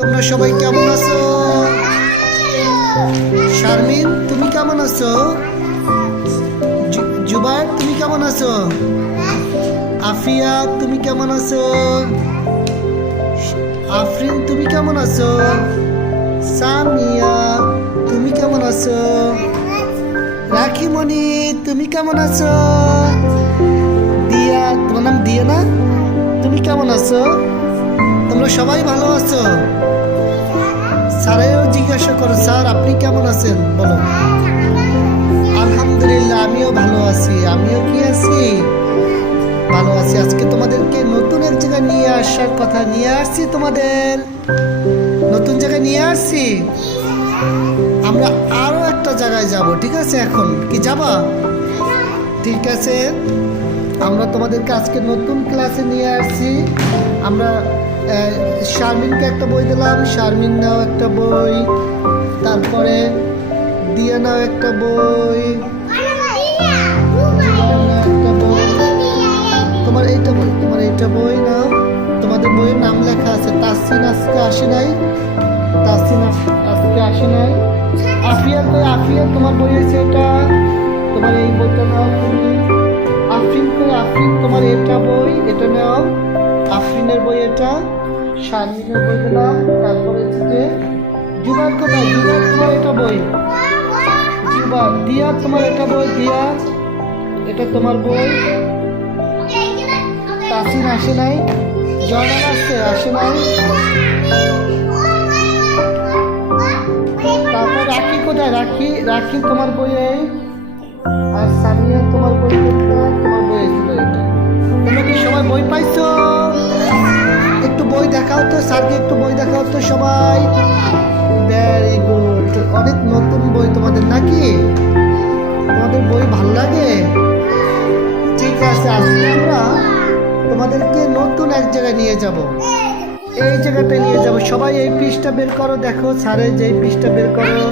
তোমরা সবাই কেমন আছো? শারমিন তুমি কেমন আছো? জুবাইর তুমি কেমন আছো? আফিয়া তুমি কেমন আছো? আফরিন তুমি কেমন আছো? সামিয়া তুমি কেমন আছো? রাখিমণি তুমি কেমন আছো? দিয়া, তোমার নাম দিয়া না? তুমি কেমন আছো? তোমরা সবাই ভালো আছো? স্যারেও জিজ্ঞাসা করো, স্যার আপনি কেমন আছেন বলো। আলহামদুলিল্লাহ আমিও ভালো আছি। আমিও কি আছি? ভালো আছি। আজকে তোমাদেরকে নতুন এক জায়গায় নিয়ে আসার কথা নিয়ে আসছি। তোমাদের নতুন জায়গায় নিয়ে আসছি। আমরা আরো একটা জায়গায় যাব, ঠিক আছে? এখন কি যাবা? ঠিক আছে, আমরা তোমাদেরকে আজকে নতুন ক্লাসে নিয়ে আসছি। আমরা শারমিনকে একটা বই দিলাম, শারমিন নাও একটা বই, তারপরে দিয়া নাও একটা বই, একটা বই, তোমার এইটা বই, তোমার এইটা বই নাও। তোমাদের বইয়ের নাম লেখা আছে। তাসিন আজকে আসে নাই, তাসিন আজকে আসে নাই। আফিয়া কই? আফিয়া তোমার বই আছে এটা, তোমার এই বইটা নাও তুমি। আফরিন কই? আফরিন তোমার এটা বই, এটা নাও। আফরিনের বই এটা, শারমিনের বই দিলাম। তারপরে যে জুবাইর কোথায়? জুবাইর তোমার এটা বই, জুবাইর। দিয়া তোমার এটা বই, দিয়া এটা তোমার বই। তাসিন আসে নাই, জয়নাল আসছে, আসে নাই। তারপর রাখি কোথায়? রাখি, রাখি তোমার বই এই। আর সামিয়া তোমার বই কোথায়? তোমার বই ছিল এটা। তোমরা কি সবাই বই পাইছো? একটু বই দেখাও তো স্যারকে, একটু বই দেখাও তো সবাই। ভেরি গুড, অনেক নতুন বই তোমাদের নাকি? তোমাদের বই ভালো লাগে? ঠিক আছে, আজকে আমরা তোমাদেরকে নতুন এক জায়গায় নিয়ে যাব। এই জায়গাটায় নিয়ে যাব। সবাই এই পৃষ্ঠা বের করো, দেখো স্যারের যে পৃষ্ঠা বের করো,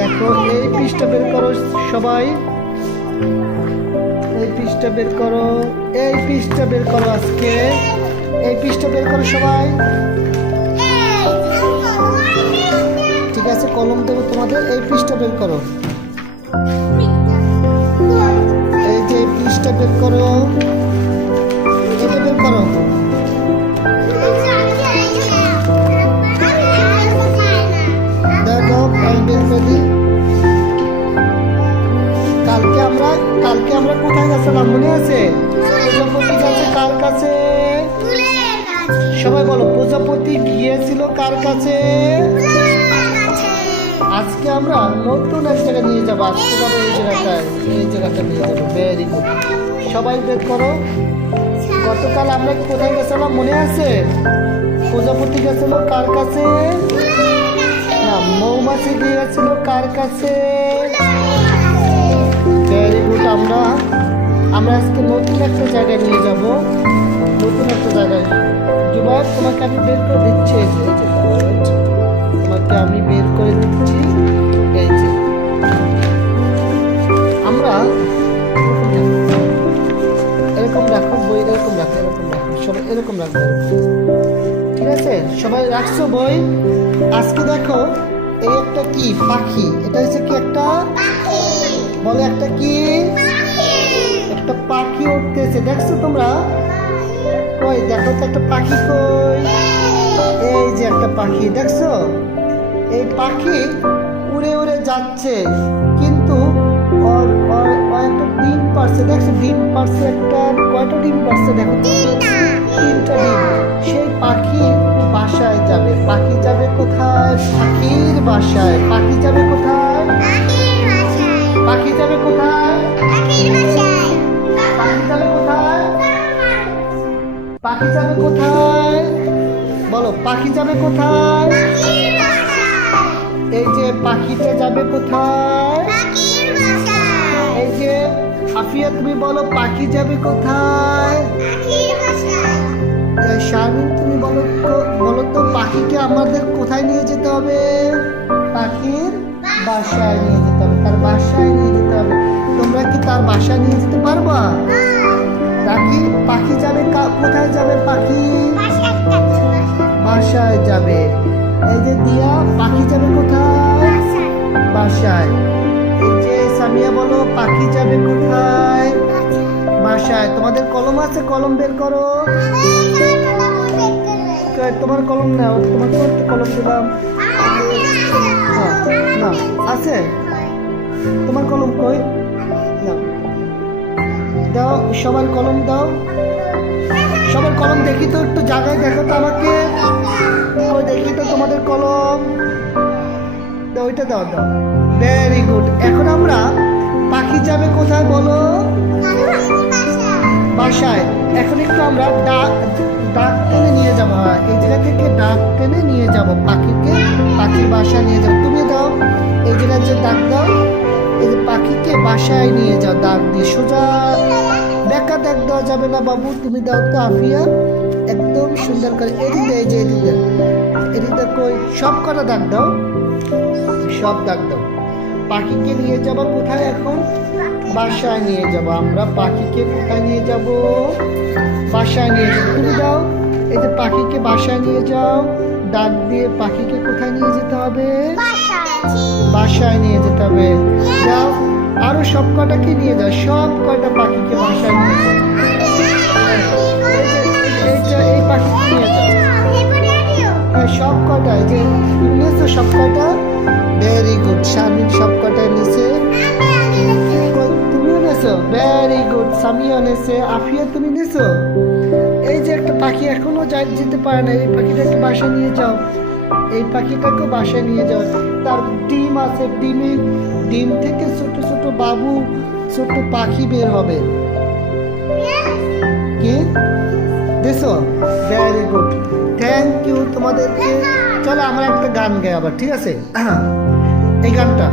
দেখো এই পৃষ্ঠা বের করো সবাই। এই পৃষ্ঠা বের করো, এই পৃষ্ঠা বের করো, আজকে এই পৃষ্ঠা বের করো সবাই। ঠিক আছে, কলম দেবো তোমাদের। এই পৃষ্ঠা বের করো, এই যে পৃষ্ঠা বের করো, এটা বের করো। দেখো আমি বের করে দিই। কালকে আমরা কোথায় গেছিলাম মনে আছে? প্রজাপতি গেছে কার কাছে? সবাই বলো, প্রজাপতি গিয়েছিল কার কাছে? আজকে আমরা নতুন এক জায়গায় নিয়ে যাবো। আজকে যাবো এই জায়গাটায়, এই জায়গাটা নিয়ে যাবো। ভেরি গুড, সবাই বের করো। গতকাল আমরা কোথায় গেছিলাম মনে আছে? প্রজাপতি গেছিল কার কাছে? না, মৌমাছি গিয়েছিল কার কাছে? Very good. আমরা আজকে নতুন একটা জায়গায় নিয়ে যাব, নতুন একটা জায়গায়। জুবাইর তোমাকে আমি বের করে দিচ্ছি, এই যে তোমাকে আমি বের করে দিচ্ছি। এই যে আমরা এরকম রাখো বই, এরকম রাখো, এরকম রাখো, সবাই এরকম রাখবো। ঠিক আছে, সবাই রাখছো বই? আজকে দেখো এই একটা কি পাখি, এটা হচ্ছে কি একটা বলে, একটা কি? একটা পাখি উঠতেছে, দেখছো তোমরা? কই দেখো তো একটা পাখি কই? এই যে একটা পাখি, দেখছো? এই পাখি উড়ে উড়ে যাচ্ছে, কিন্তু ওর একটা ডিম পারছে, দেখছো? ডিম পারছে একটা। কয়টা ডিম পারছে দেখো? তিনটা ডিম। সেই পাখি বাসায় যাবে। পাখি যাবে কোথায়? পাখির বাসায়। পাখি যাবে কোথায়? পাখি যাবে কোথায়? পাখি যাবে কোথায়? পাখি যাবে কোথায়? বলো, পাখি যাবে কোথায়? এই যে পাখিটা যাবে কোথায়? এই যে আফিয়া তুমি বলো, পাখি যাবে কোথায়? শারমিন তুমি বলো তো পাখিকে আমাদের কোথায় নিয়ে যেতে হবে? পাখির বাসায় নিয়ে যেতে হবে, তার বাসায় নিয়ে যেতে হবে। তোমরা কি তার বাসায় নিয়ে যেতে পারবা? রাখি, পাখি যাবে কোথায়? যাবে পাখি বাসায় যাবে। এই যে দিয়া পাখি যাবে কোথায়? বাসায়। এই যে সামিয়া বলো পাখি যাবে কোথায়? বাসায়। তোমাদের কলম আছে? কলম বের করো। তোমার কলম নাও, তোমার কলম দিলাম। না আছে? তোমার কলম কই? নাও, দাও সবার কলম দাও। সবার কলম দেখি তো, একটু জায়গায় দেখো তো আমাকে। ওই দেখি তো তোমাদের কলম দাও, ওইটা দাও দাও। Very good. এখন আমরা পাখি যাবে কোথায় বলো? বাসায়। এখন একটু আমরা ডাক টেনে নিয়ে যাবো। এই জায়গা থেকে ডাক টেনে নিয়ে যাব পাখিকে, পাখির বাসায় নিয়ে যাবো। তুমি দাও এই জায়গায় যে ডাক দাও, এই যে পাখিকে বাসায় নিয়ে যাও ডাক দিয়ে। সোজা বেকা ডাক দেওয়া যাবে না বাবু, তুমি দাও তো আফিয়া, একদম সুন্দর করে। এদিকে এই যে এদিকে এদিকে কই সব কটা ডাক দাও, সব ডাক দাও। পাখিকে নিয়ে যাবো কোথায় এখন? বাসায় নিয়ে যাব। আমরা পাখিকে কোথায় নিয়ে যাব? বাসায় নিয়ে যাবো। তুমি দাও এই যে পাখিকে বাসায় নিয়ে যাও ডাক দিয়ে। পাখিকে কোথায় নিয়ে যেতে হবে? বাসায় নিয়ে যেতে হবে। যাও আরো সব কটাকে নিয়ে যাও, সব কয়টা পাখিকে বাসায় নিয়ে যাও। এই পাখিকে নিয়ে যাও। হ্যাঁ সব কটা, এই যে নিয়েছো সব কটা। Very good. শারমিন সব কটা নিয়েছে। তুমিও নেছো? Very good. সামিয়া নেছে। আফিয়া তুমি নেছো? এই যে একটা পাখি এখনো যেতে পারে না, এই পাখিটা একটু বাসায় নিয়ে যাও। এই পাখিটাকে বাসায় নিয়ে যাও। তার ডিম আছে, ডিম থেকে ছোট ছোট বাবু ছোট পাখি বের হবে। কি দেখো? ভেরি গুড, থ্যাংক ইউ তোমাদেরকে। চলো আমরা একটা গান গাই আবার, ঠিক আছে? এই গানটা,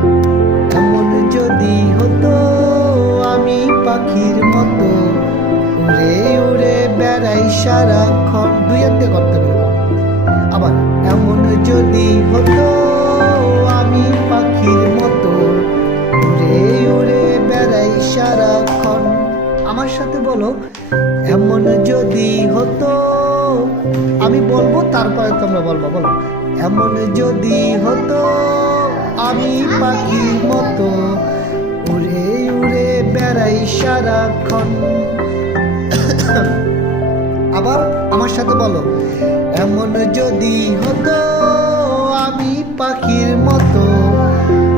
এমন যদি হতো আমি পাখির মতো উড়ে উড়ে বেড়াই সারাক্ষণ। দুই হাতে করতে পারবো। আবার, এমন যদি হতো আমি পাখির মতো উড়ে উড়ে বেড়াই সারাক্ষণ। আমার সাথে বলো, এমন যদি হতো। আমি বলবো তারপরে তোমরা বলবো। বলো, এমন যদি হতো আমি পাখির মতো উড়ে উড়ে বেড়াই সারাক্ষণ। আবার আমার সাথে বলো, এমন যদি হতো আমি পাখির মতো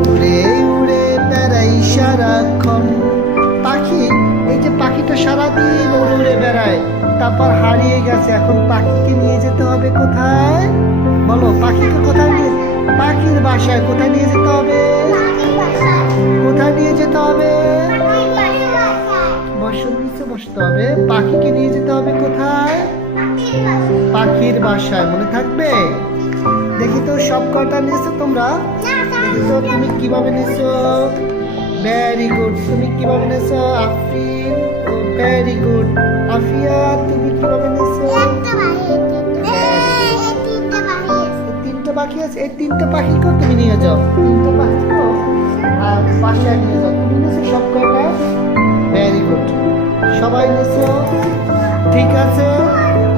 উড়ে উড়ে বেড়াই সারাক্ষণ। পাখি, এই যে পাখিটা সারাদিন উড়ে উড়ে বেড়ায়, তারপর হারিয়ে গেছে। এখন পাখিকে নিয়ে যেতে হবে কোথায়? বলো, পাখিকে কোথায় নিয়ে? পাখির বাসায়। কোথায় নিয়ে যেতে হবে? কোথায় নিয়ে যেতে হবে? বসার নিচে বসতে হবে। পাখিকে নিয়ে যেতে হবে কোথায়? পাখির বাসায়। মনে থাকবে? দেখি তো সব কটা নিয়েছো তোমরা? দেখি তো তুমি কিভাবে নিয়েছো। Very good. তুমি কিভাবে নিয়েছো আফরিন? Very good. আফিয়া তুমি কিভাবে নিয়েছো? তিনটা পাখি আছে। এই তিনটা পাখিকেও তুমি নিয়ে যাও। তিনটা পাখিকেও বাসায় নিয়ে যাও। তুমি নিয়েছো সব কটা? Very good. সবাই নিয়েছো? ঠিক আছে।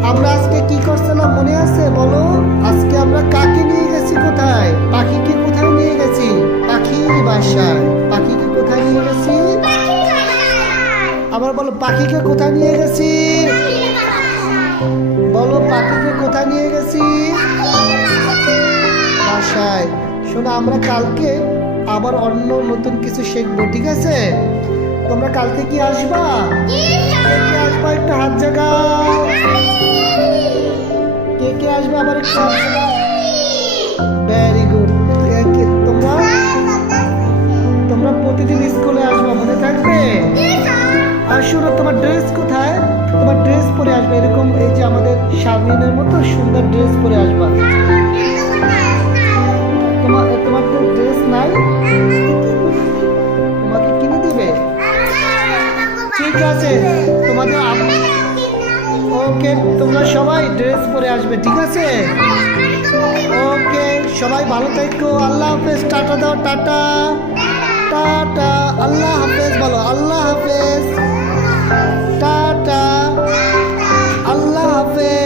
আমরা আজকে কি করছিলাম মনে আছে? বলো, আজকে আমরা কাকে নিয়ে গেছি কোথায়? পাখিকে কোথায় নিয়ে গেছি? পাখির বাসায়। পাখিকে কোথায় নিয়ে গেছি? আবার বলো, পাখিকে কোথায় নিয়ে গেছি? বলো, পাখিকে কোথায় নিয়ে গেছি? বাসায়। শোনো, আমরা কালকে আবার অন্য নতুন কিছু শিখবো, ঠিক আছে? তোমরা কালকে কি আসবা? কে আসবা? একটু হাত জাগাও। কে আসবে? আবার একটু হাত জাগাও। Very good. তোমরা প্রতিদিন স্কুলে আসবা, মনে থাকবে? আর শোনো, তোমার ড্রেস কোথায়? তোমার ড্রেস পরে আসবে এরকম, এই যে আমাদের শারমিনের মতো সুন্দর ড্রেস পরে আসবা। তোমার ড্রেস নাই? তোমাকে কিনে দিবে? ঠিক আছে, তোমাদের ওকে, তোমরা সবাই ড্রেস পরে আসবে, ঠিক আছে? ওকে, সবাই ভালো থেকো। আল্লাহ হাফেজ। টাটা দাও। Tata tata. আল্লাহ হাফেজ বলো। আল্লাহ হাফেজ। টাটা। আল্লাহ হাফেজ।